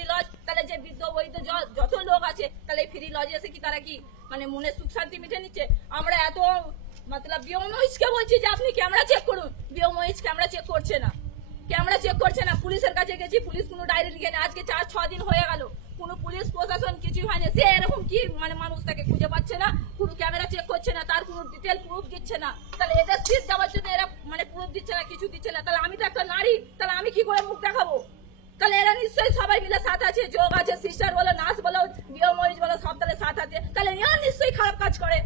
Free lodge, তাহলে যে বৃদ্ধ বৈধ যত লোক আছে তাহলে ফ্রি লজে এসে কি তারা কি মানে মনে সুখ শান্তি মিটে নিচ্ছে? আমরা এত মতলব বিওমইজকে বলছি যে আপনি ক্যামেরা চেক করুন, বিওমইজ ক্যামেরা চেক করছে না, ক্যামেরা চেক করছে না। পুলিশের কাছে গেছি, পুলিশ কোনো ডায়েরি লিখে নেই। আজকে 4-6 দিন হয়ে গেল, কোনো পুলিশ প্রশাসন কিছুই হয়নি। সে এরকম কি মানে মানুষ তাকে খুঁজে পাচ্ছে না, কোনো ক্যামেরা চেক করছে না, তার কোনো ডিটেল প্রুফ দিচ্ছে না। তাহলে এদের সিট যাওয়ার জন্য এরা মানে প্রুফ দিচ্ছে না, কিছু দিচ্ছে না। তাহলে আমি তো একটা নারী, তাহলে আমি কি করে মুখ দেখাবো? তাহলে এরা নিশ্চয়ই সবাই মিলে সাথ আছে, যোগ আছে, সিস্টার বলো, নার্স বলো, বিওমইজ বলো, সব তাহলে সাথ আছে। তাহলে এও নিশ্চয়ই খারাপ কাজ করে,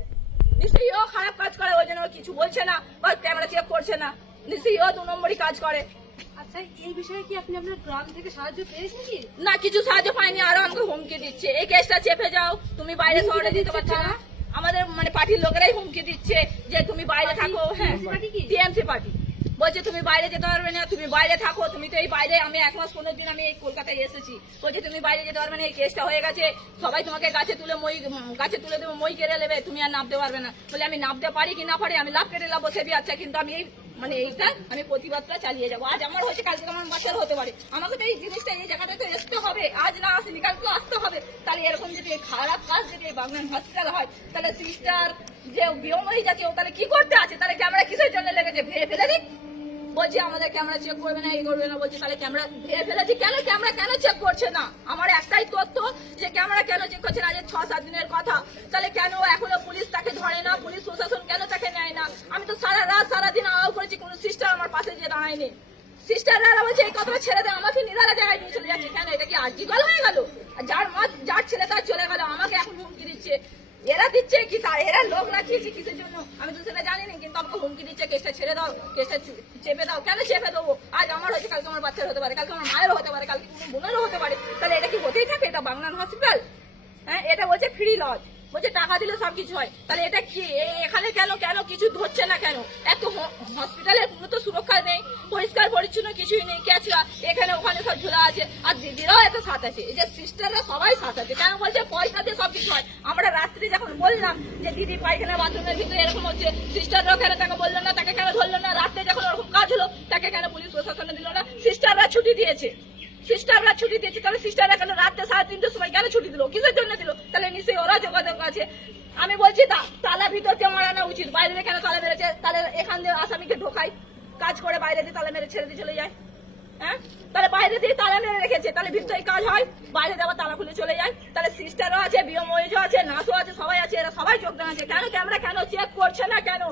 নিশ্চয়ই ও খারাপ কাজ করে, ওই জন্য কিছু বলছে না বা ক্যামেরা চেক করছে না। নিশ্চয়ই ও 2 নম্বরই কাজ করে। আচ্ছা, এই বিষয়ে কি আপনি আপনার গ্রাম থেকে সাহায্য পেয়েছেন কি? না, কিছু সাহায্য পাইনি, আরো আমাকে হুমকি দিচ্ছে, এই কেসটা চেপে যাও, তুমি বাইরে শহরে দিতে পারছো না। আমাদের মানে পার্টির লোকেরাই হুমকি দিচ্ছে যে তুমি বাইরে থাকো। হ্যাঁ, টিএমসি পার্টি বলছে তুমি বাইরে যেতে পারবে না, তুমি বাইরে থাকো, তুমি তো এই বাইরে, আমি 1 মাস 15 দিন আমি এই কলকাতায় এসেছি, বলছে তুমি বাইরে যেতে পারবে না, এই কেসটা হয়ে গেছে, সবাই তোমাকে গাছে তুলে দেবে, মই কেড়ে নেবে, তুমি আর নামতে পারবে না। বলে আমি নামতে পারি কি না পারি, আমি লাভ কেটে লাভ বসে আচ্ছা, কিন্তু আমি এই মানে এইটা আমি প্রতিবাদটা চালিয়ে যাবো। আজ আমার হচ্ছে, কালকে আমার বাচ্চার হতে পারে, আমাকে তো এই জিনিসটা এই জায়গাটা তো আসতে হবে, আজ না আসেনি কালকে আসতে হবে। তাহলে এরকম যদি খারাপ কাজ যদি বাগনান হসপিটাল হয়, তাহলে সিস্টার যে বিওমইজ আছে ও তাহলে কি করতে আছে? তাহলে ক্যামেরা কিসের জন্য লেগেছে? ভেঙে ফেলে দিক বলছি, আমাদের ক্যামেরা চেক করবে না, এই করবে না, বলছি তাহলে ক্যামেরা ভেঙে ফেলেছি কেন? ক্যামেরা কেন চেক করছে না? আমার একটাই তথ্য যে ক্যামেরা কেন চেক করছে না, যে 6-7 দিনের কথা, তাহলে কেন এখনো পুলিশ তাকে ধরে না, পুলিশ প্রশাসন কেন তাকে নেয় না? আমি তো সারা রাত সারাদিন আওয়াজ করেছি, কোনো সিস্টার আমার পাশে যে দাঁড়ায়নি। সিস্টাররা বলছে এই কথাটা ছেড়ে দেয়, আমাকে নিরালা জায়গায় নিয়ে চলে যাচ্ছে। কেন? এটা কি আর্জিগল হয়ে গেল? যার ছেলে তার চলে গেল, আমাকে এখন হুমকি দিচ্ছে। এরা দিচ্ছে কি, এরা লোক রাখিয়েছে কিসের জন্য আমি তো সেটা জানি না, কিন্তু আমাকে হুমকি দিচ্ছে কেসটা ছেড়ে দাও, কেসটা চেপে দাও। কেন চেপে দেবো? আজ আমার হয়েছে, কালকে আমার বাচ্চার হতে পারে, কালকে আমার মায়েরও হতে পারে, কালকে কোনো বোনেরও হতে পারে। তাহলে এটা কি হতেই থাকে? এটা বাগনান হসপিটাল? হ্যাঁ, এটা বলছে ফ্রি লজ, বলছে টাকা দিলে সবকিছু হয়। তাহলে এটা কি এখানে কেন কেন কিছু ধরছে না কেন? এত হসপিটালের কোনো তো সুরক্ষা নেই, পরিষ্কার পরিচ্ছন্ন কিছুই নেই, ক্যাচরা এখানে ওখানে সব ঝোলা আছে, আর দিদিরাও এত সাথ আছে, এই যে সিস্টাররা সবাই সাথ আছে। কেন বলছে পয়সা দিয়ে সবকিছু হয়? আমরা রাত্রি যখন বললাম যে দিদি পায়খানা বাথরুমের ভিতরে এরকম হচ্ছে, সিস্টাররাও কেন তাকে বললো না, তাকে কেন ধরলো না? রাত্রে যখন ওরকম কাজ হলো, তাকে কেন পুলিশ প্রশাসনে দিল না? সিস্টাররা ছুটি দিয়েছে, সিস্টাররা ছুটি দিয়েছে, তাহলে সিস্টাররা কেন রাত্রে 3:30টার সময় কেন ছুটি দিল? কিসের জন্য দিল? তাহলে নিশ্চয়ই ওরা যোগাযোগ আছে। আমি বলছি তালা ভিতরতে মারানো উচিত, বাইরে কেন তালা মেরেছে? তাহলে এখান দিয়ে আসামিকে ঢোকাই, কাজ করে বাইরে দিয়ে তালা মেরে ছেড়ে দিয়ে চলে যায়। হ্যাঁ, তাহলে বাইরে দিয়ে তালা মেরে রেখেছে, তাহলে ভিতরে কাজ হয়, বাইরে দেওয়া তালা খুলে চলে যায়। তাহলে সিস্টারও আছে, বিওমইজও আছে, নার্সও আছে, সবাই আছে, এরা সবাই যোগদান আছে। কেন ক্যামেরা কেন চেক করছে না কেন?